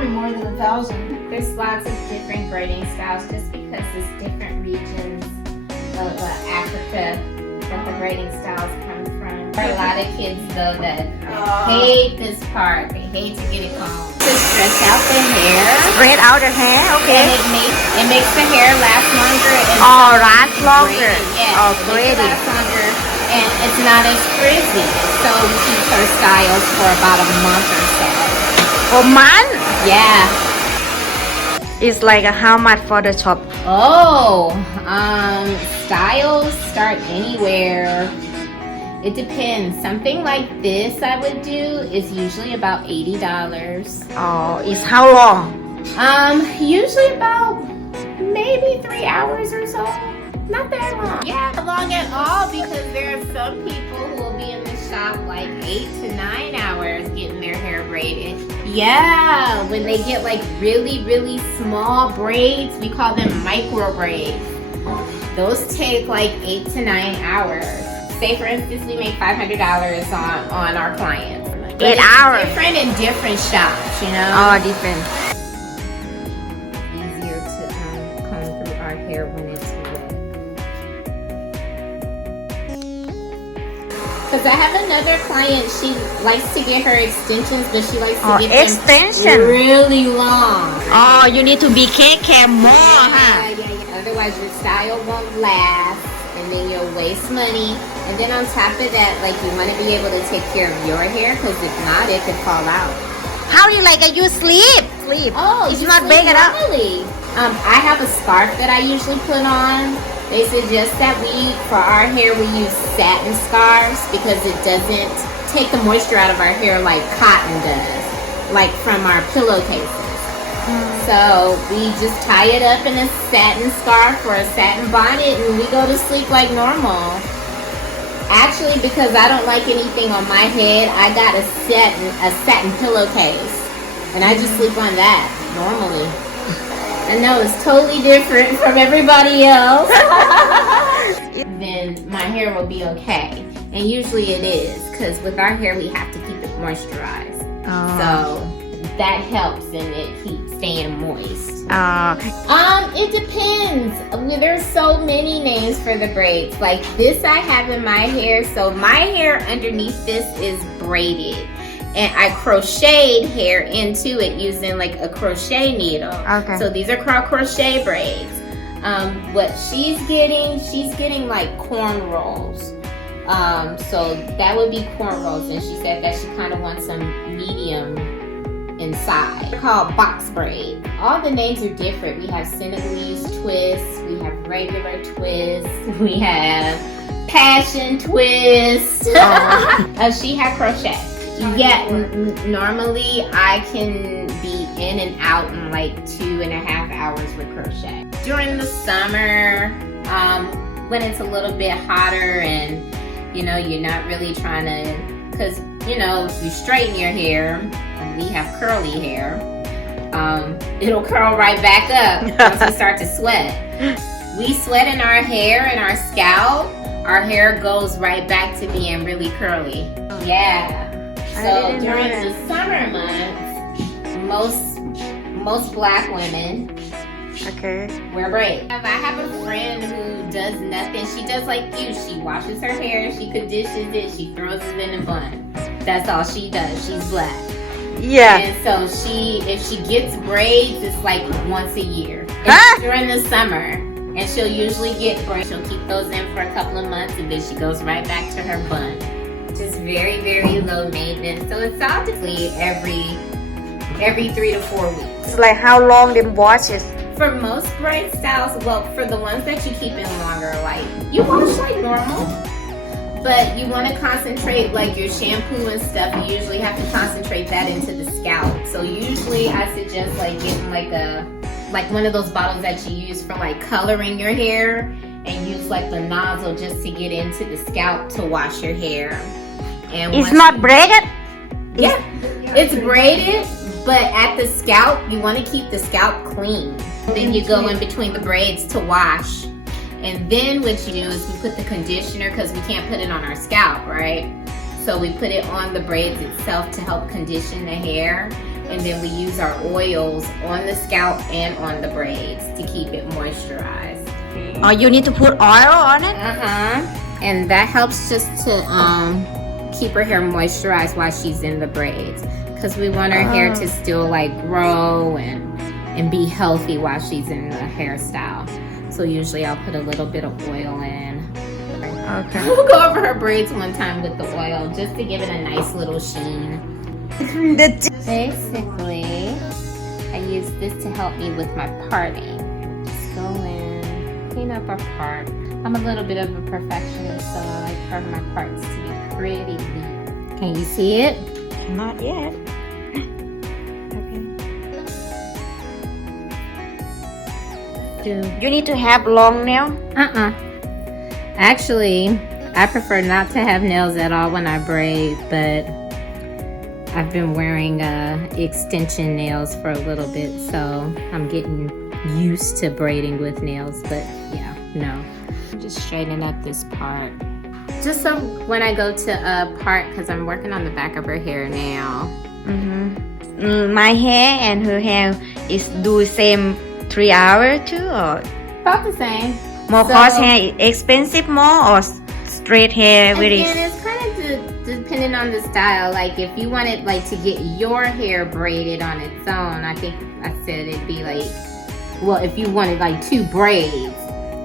probably more than 1,000. There's lots of different braiding styles just because there's different regions of Africa that the braiding styles come from. There are a lot of kids though that hate this part. They hate to get it combed. To stretch out the hair. Spread out the hair, okay. And it makes the hair last longer. And last longer. Yeah, it makes it last longer. And it's not as frizzy. So we keep her styles for about a month or so. A month? Yeah. It's like how much for the top? Styles start anywhere. It depends. Something like this I would do is usually about $80. It's how long? Usually about maybe 3 hours or so. Not that long. Yeah, not long at all because there are some people who will be in the shop like 8 to 9 hours getting their hair braided. Yeah, when they get like really, really small braids, we call them micro braids. Those take like 8 to 9 hours. Say for instance, we make $500 on our clients. But 8 hours. Different in different shops, you know. Oh, different. Easier to comb through our hair when it's wet. Because I have another client, she likes to get her extensions, but she likes to get them really long. You need to be care more, huh? Yeah. Otherwise your style won't last, and then you'll waste money. And then on top of that, like you want to be able to take care of your hair, because if not, it could fall out. How do you like it? You sleep. Oh, it's not big enough. I have a scarf that I usually put on. They suggest that for our hair, we use satin scarves because it doesn't take the moisture out of our hair like cotton does, like from our pillowcases. So we just tie it up in a satin scarf or a satin bonnet and we go to sleep like normal. Actually, because I don't like anything on my head, I got a satin pillowcase, and I just sleep on that normally. I know it's totally different from everybody else. Then my hair will be okay, and usually it is, because with our hair we have to keep it moisturized. So that helps, and it keeps staying moist. It depends. There's so many names for the braids. Like this I have in my hair. So my hair underneath this is braided. And I crocheted hair into it using like a crochet needle. Okay. So these are called crochet braids. What she's getting like cornrows. So that would be cornrows. And she said that she kind of wants some medium inside. They're called box braid. All the names are different. We have Senegalese twist, we have regular twist, we have passion twist. She had crochet. Yeah, normally I can be in and out in like 2.5 hours with crochet. During the summer, when it's a little bit hotter and you know you're not really trying to, because you know if you straighten your hair, and we have curly hair, it'll curl right back up once we start to sweat. We sweat in our hair and our scalp, our hair goes right back to being really curly. Yeah. So during the summer months, most black women wear braids. I have a friend who does nothing. She does like you. She washes her hair, she conditions it, she throws it in a bun. That's all she does. She's black. Yeah. And so if she gets braids, it's like once a year. During the summer. And she'll usually get braids. She'll keep those in for a couple of months and then she goes right back to her bun. Just very, very low maintenance. So it's obviously every 3 to 4 weeks. It's like how long them washes? For most braid styles, well, for the ones that you keep in longer, like you wash like normal. But you want to concentrate like your shampoo and stuff. You usually have to concentrate that into the scalp. So usually I suggest like getting like one of those bottles that you use for like coloring your hair, and use like the nozzle just to get into the scalp to wash your hair. And it's not braided? Yeah, it's braided, but at the scalp, you want to keep the scalp clean. Then you go in between the braids to wash. And then what you do is we put the conditioner, because we can't put it on our scalp, right? So we put it on the braids itself to help condition the hair. and then we use our oils on the scalp and on the braids to keep it moisturized. Oh, you need to put oil on it? And that helps just to keep her hair moisturized while she's in the braids, because we want her hair to still like grow and be healthy while she's in the hairstyle. So usually I'll put a little bit of oil in. Okay. We'll go over her braids one time with the oil just to give it a nice little sheen. Basically, I use this to help me with my parting. Just go in, clean up our part. I'm a little bit of a perfectionist, so I like for my parts to be pretty neat. Can you see it? Not yet. You need to have long nail? Actually, I prefer not to have nails at all when I braid, but I've been wearing extension nails for a little bit, so I'm getting used to braiding with nails, but yeah, no. I'm just straightening up this part. Just so when I go to a part, because I'm working on the back of her hair now. My hair and her hair is do same 3 hours too, or About the same. more cost hair expensive more, or straight hair very? Again, it's kind of depending on the style. Like if you wanted like to get your hair braided on its own, I think I said it'd be like, well, if you wanted like 2 braids,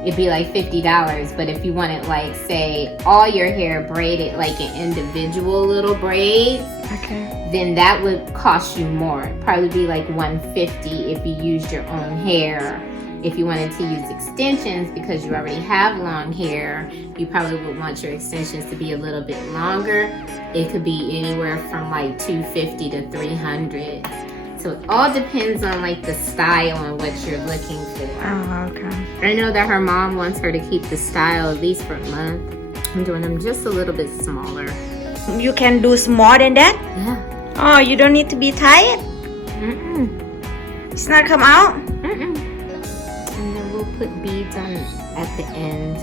it'd be like $50. But if you wanted like say all your hair braided like an individual little braids, Okay. then that would cost you more. It'd probably be like $150 if you used your own hair. If you wanted to use extensions because you already have long hair, you probably would want your extensions to be a little bit longer. It could be anywhere from like $250 to $300. So it all depends on like the style and what you're looking for. Oh, okay. I know that her mom wants her to keep the style at least for a month. I'm doing them just a little bit smaller. You can do more than that? Yeah. Oh, you don't need to be tight? It's not come out? And then we'll put beads on at the end.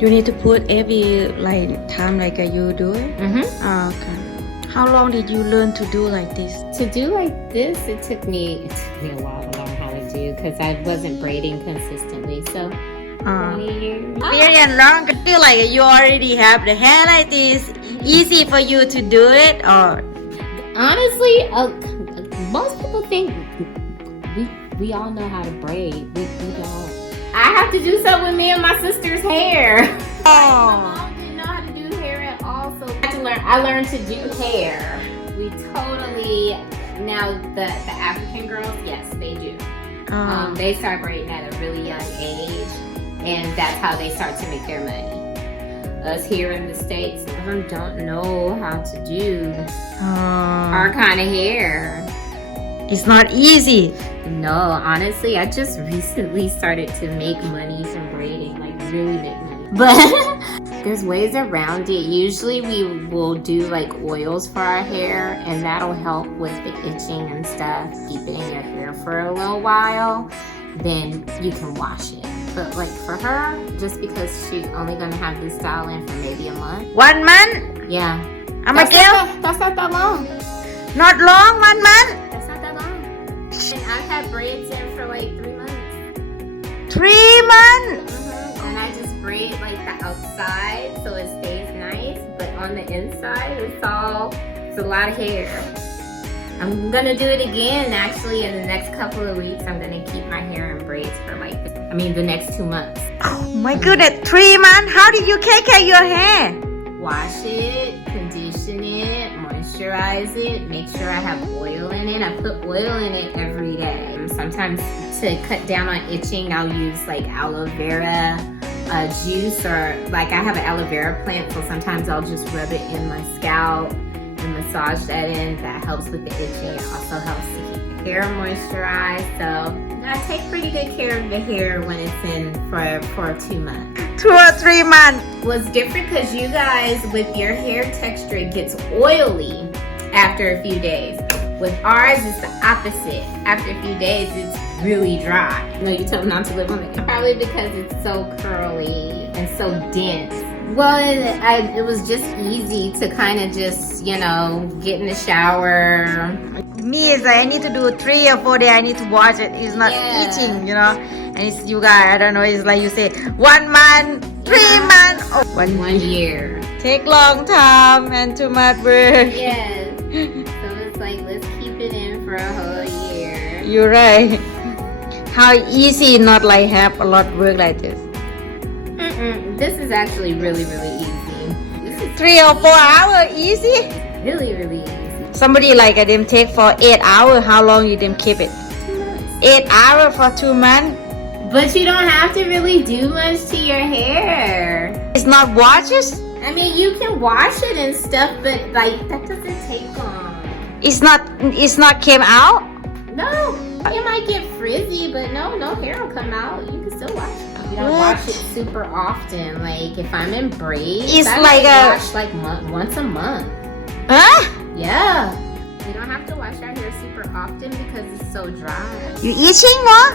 You need to put every like time like you do it? Oh, okay. How long did you learn to do like this? To do like this, it took me a while to learn how to do because I wasn't braiding consistently. So 20 years. Very long. I feel like you already have the hair like this. Easy for you to do it, or Honestly, most people think we all know how to braid. We don't. I have to do something with me and my sister's hair. My mom didn't know how to do hair at all, so I learned to do hair. We totally, now the African girls, yes, they do. They start braiding at a really young age, and that's how they start to make their money. Us here in the States don't know how to do our kind of hair. It's not easy. No, honestly, I just recently started to make money from braiding, like really make money. But there's ways around it. Usually we will do like oils for our hair, and that'll help with the itching and stuff. Keep it in your hair for a little while, then you can wash it. But like for her, just because she's only gonna have this style in for maybe a month. 1 month? Yeah. I'm a girl. That's not that long. Not long, 1 month? That's not that long. And I've had braids in for like 3 months. 3 months? And I just braid like the outside so it stays nice, but on the inside it's a lot of hair. I'm gonna do it again actually in the next couple of weeks. I'm gonna keep my hair in braids for the next 2 months. Oh my goodness, 3 months? How do you take care of your hair? Wash it, condition it, moisturize it, make sure I have oil in it. I put oil in it every day. Sometimes to cut down on itching, I'll use like aloe vera juice, or like I have an aloe vera plant, so sometimes I'll just rub it in my scalp and massage that in. That helps with the itching. It also helps to keep the hair moisturized. So I take pretty good care of the hair when it's in for 2 months. 2 or 3 months. Well, it's different because you guys, with your hair texture, it gets oily after a few days. With ours, it's the opposite. After a few days, it's really dry. No, you told them not to live on it. Probably because it's so curly and so dense. Well, it was just easy to kind of just, get in the shower. Me is like I need to do 3 or 4 days. I need to watch it. It's not eating, you know. And it's you guys. I don't know. It's like you say 1 month, 3 months, oh, 1 year. Take long time and too much work. Yes. So it's like let's keep it in for a whole year. You're right. How easy, not like have a lot of work like this. This is actually really easy. This is 3 or 4 hours, easy. really easy. Somebody like them take for 8 hours. How long you them keep it? 8 hours for 2 months. But you don't have to really do much to your hair. It's not washes. I mean, you can wash it and stuff, but like that doesn't take long. It's not came out. No, it might get frizzy, but no hair will come out. You can still wash it. You don't What? wash it super often. Like if I'm in braids, It's I like might a- wash like once a month. Huh? Yeah. We don't have to wash our hair super often because it's so dry. You itching more?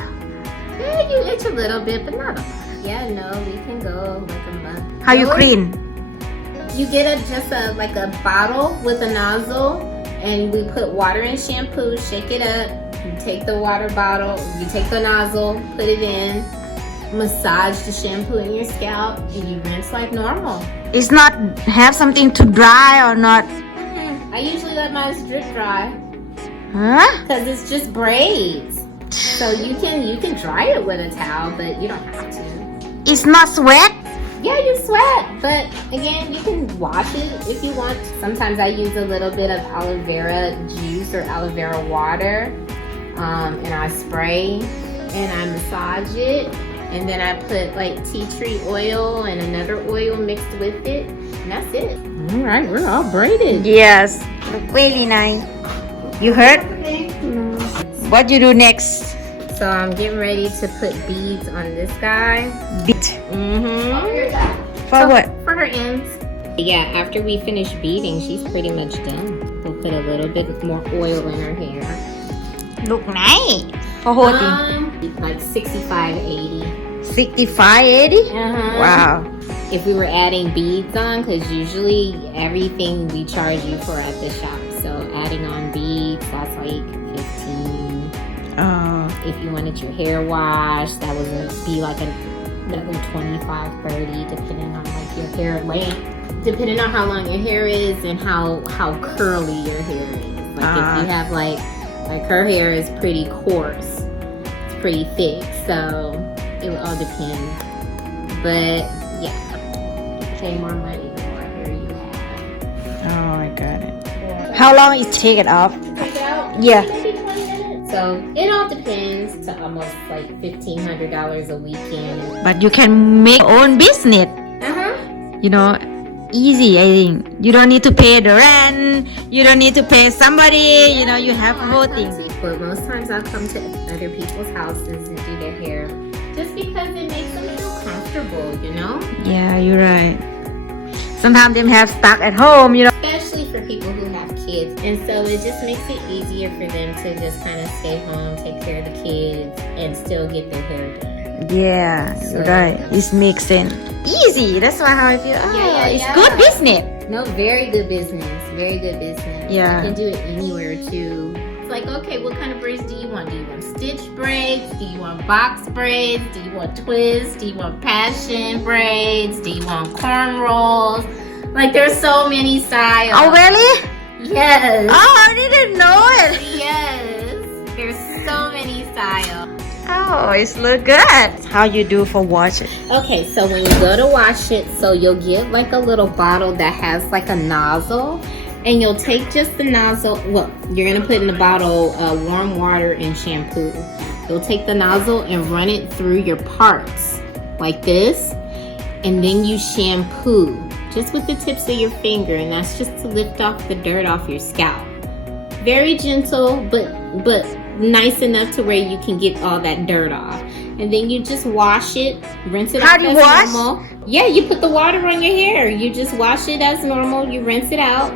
Yeah, you itch a little bit, but not a lot. Yeah, no, we can go like a month. How you Or clean? You get like a bottle with a nozzle, and we put water and shampoo, shake it up. You take the water bottle, you take the nozzle, put it in, massage the shampoo in your scalp, and you rinse like normal. It's not have something to dry or not? I usually let mine drip dry Huh? because it's just braids. So you can dry it with a towel, but you don't have to. It's not sweat. Yeah, you sweat, but again, you can wash it if you want. Sometimes I use a little bit of aloe vera juice or aloe vera water, and I spray and I massage it, and then I put like tea tree oil and another oil mixed with it, and that's it. All right, we're all braided. Yes. Look really nice. You hurt? What you do next? So I'm getting ready to put beads on this guy. Beat. Mm-hmm. For what? For her ends. Yeah, after we finish beading, she's pretty much done. We'll put a little bit more oil in her hair. Look nice. For whole thing. Like 65, 80. 65, 80? Uh-huh. Wow. If we were adding beads on, because usually everything we charge you for at the shop. So adding on beads, that's like 15. If you wanted your hair washed, that would be like another 25, 30, depending on like your hair length. Depending on how long your hair is and how curly your hair is. Like if you have like her hair is pretty coarse, it's pretty thick, so it would all depend. But yeah, you pay more money the more hair you have. Oh, I got it. How long it take it off? Take it out? Yeah. Maybe 20 minutes. So it all depends. To almost like $1,500 a weekend. But you can make your own business. You know, easy, I think. You don't need to pay the rent. You don't need to pay somebody. You know, you have whole thing. But most times I'll come to other people's houses and do their hair just because it makes them feel comfortable, you know? Yeah, you're right. Sometimes them have stuck at home, you know. Especially for people who have kids. And so it just makes it easier for them to just kind of stay home, take care of the kids, and still get their hair done. Yeah, you're right. It makes sense. Easy. That's why how I feel. It's good business. No, very good business. Very good business. Yeah. You can do it anywhere too. It's like, okay, what kind of braids do you want? Do you want stitch braids? Do you want box braids? Do you want twists? Do you want passion braids? Do you want cornrows? Like there's so many styles. Oh, really? Yes. Oh, I didn't know it. Yes. There's so many styles. Oh, it look good. How you do for washing? Okay, so when you go to wash it, so you'll get like a little bottle that has like a nozzle, and you'll take just the nozzle. Well, you're gonna put in the bottle warm water and shampoo. You'll take the nozzle and run it through your parts like this, and then you shampoo just with the tips of your finger, and that's just to lift off the dirt off your scalp. Very gentle, but nice enough to where you can get all that dirt off. And then you just wash it, rinse it How off do you as wash? normal. Yeah, you put the water on your hair. You just wash it as normal. You rinse it out.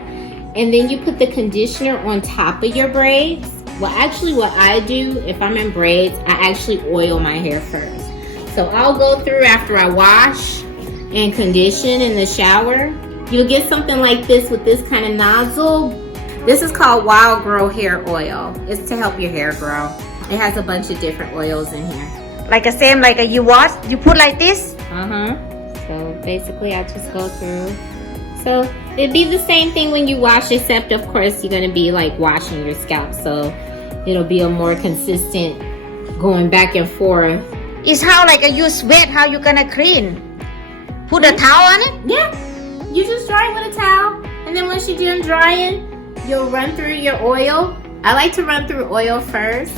And then you put the conditioner on top of your braids. Well, actually what I do, if I'm in braids, I actually oil my hair first. So I'll go through after I wash and condition in the shower. You'll get something like this with this kind of nozzle. This is called Wild Grow Hair Oil. It's to help your hair grow. It has a bunch of different oils in here. like the same like you wash you put like this So basically I just go through. So it'd be the same thing when you wash, except of course you're gonna be like washing your scalp, so it'll be a more consistent going back and forth. it's how like you sweat how you gonna clean put a towel on it Yeah, you just dry it with a towel, and then once you're done drying, you'll run through your oil. I like to run through oil first,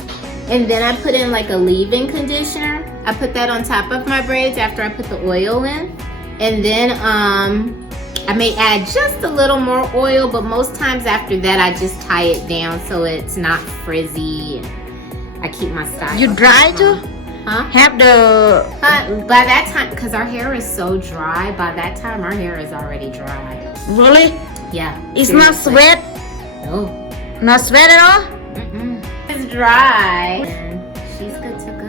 and then I put in like a leave-in conditioner. I put that on top of my braids after I put the oil in, and then I may add just a little more oil, but most times after that I just tie it down so it's not frizzy, and I keep my style. you dry too Huh? have the By that time, because our hair is so dry, by that time our hair is already dry. really Yeah. it's not seriously. sweat No. not sweat at all It's dry. And she's good to go.